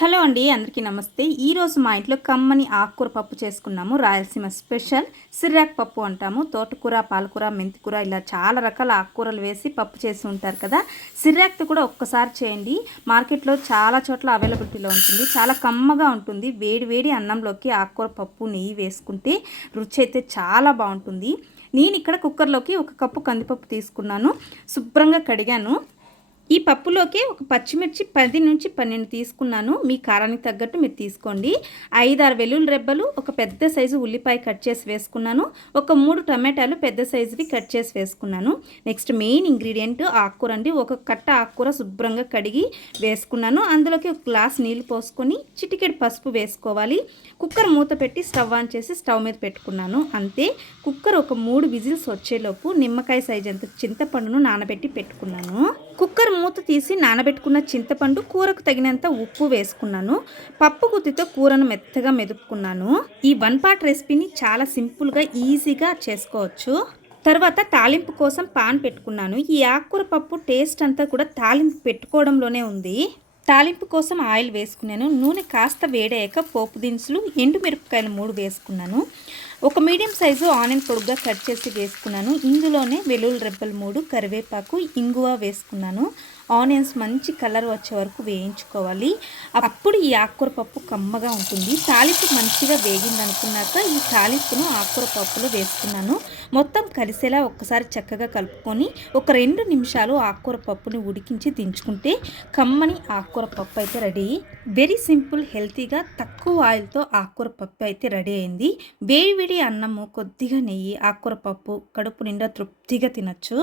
Hello అండి, అందరికీ నమస్తే. ఈరోజు మా ఇంట్లో కమ్మని ఆకుకూర పప్పు చేసుకున్నాము. రాయలసీమ స్పెషల్ సిర్రాక్ పప్పు అంటాము. తోటకూర, పాలకూర, మెంతికూర ఇలా చాలా రకాల ఆకుకూరలు వేసి పప్పు చేసి ఉంటారు కదా. సిర్రాక్తో కూడా ఒక్కసారి చేయండి. మార్కెట్లో చాలా చోట్ల అవైలబిలిటీలో ఉంటుంది. చాలా కమ్మగా ఉంటుంది. వేడి వేడి అన్నంలోకి ఆకుకూర పప్పు నెయ్యి వేసుకుంటే రుచి అయితే చాలా బాగుంటుంది. నేను ఇక్కడ కుక్కర్లోకి 1 కప్పు కందిపప్పు తీసుకున్నాను. శుభ్రంగా కడిగాను. ఈ పప్పులోకి ఒక పచ్చిమిర్చి 10 నుంచి 12 తీసుకున్నాను. మీ కారానికి తగ్గట్టు మీరు తీసుకోండి. 5-6 వెల్లుల్లి రెబ్బలు, ఒక పెద్ద సైజు ఉల్లిపాయ కట్ చేసి వేసుకున్నాను. ఒక 3 టమాటాలు పెద్ద సైజువి కట్ చేసి వేసుకున్నాను. నెక్స్ట్ మెయిన్ ఇంగ్రీడియంట్ ఆకుకూర అండి. ఒక కట్ట ఆకుకూర శుభ్రంగా కడిగి వేసుకున్నాను. అందులోకి ఒక గ్లాస్ నీళ్ళు పోసుకొని చిటికెడు పసుపు వేసుకోవాలి. కుక్కర్ మూత పెట్టి స్టవ్ ఆన్ చేసి స్టవ్ మీద పెట్టుకున్నాను. అంతే. కుక్కర్ ఒక 3 విజిల్స్ వచ్చేలోపు నిమ్మకాయ సైజ్ అంత చింతపండును నానబెట్టి పెట్టుకున్నాను. కుక్కర్ మూత తీసి నానబెట్టుకున్న చింతపండు, కూరకు తగినంత ఉప్పు వేసుకున్నాను. పప్పు గుత్తితో కూరను మెత్తగా మెదుపుకున్నాను. ఈ 1 పాట్ రెసిపీని చాలా సింపుల్గా ఈజీగా చేసుకోవచ్చు. తర్వాత తాలింపు కోసం పాన్ పెట్టుకున్నాను. ఈ ఆకుకూర పప్పు టేస్ట్ అంతా కూడా తాలింపు పెట్టుకోవడంలోనే ఉంది. తాలింపు కోసం ఆయిల్ వేసుకున్నాను. నూనె కాస్త వేడయ్యాక పోపు దినుసులు, ఎండుమిరపకాయలు 3 వేసుకున్నాను. ఒక మీడియం సైజు ఆనియన్ పొడుగ్గా కట్ చేసి వేసుకున్నాను. ఇందులోనే వెల్లుల్లి రెబ్బలు 3, కరివేపాకు, ఇంగువ వేసుకున్నాను. ఆనియన్స్ మంచి కలర్ వచ్చే వరకు వేయించుకోవాలి. అప్పుడు ఈ ఆకుకూర పప్పు కమ్మగా ఉంటుంది. తాలింపు మంచిగా వేగిందనుకున్నాక ఈ తాలింపును ఆకుకూర పప్పులో వేసుకున్నాను. మొత్తం కలిసేలా ఒక్కసారి చక్కగా కలుపుకొని ఒక 2 నిమిషాలు ఆకుకూర పప్పుని ఉడికించి దించుకుంటే కమ్మని ఆకుకూర పప్పు అయితే రెడీ. వెరీ సింపుల్, హెల్తీగా తక్కువ ఆయిల్తో ఆకుకూర పప్పు అయితే రెడీ అయింది. వేడి వేడి అన్నము, కొద్దిగా నెయ్యి, ఆకుకూర పప్పు కడుపు నిండా తృప్తిగా తినచ్చు.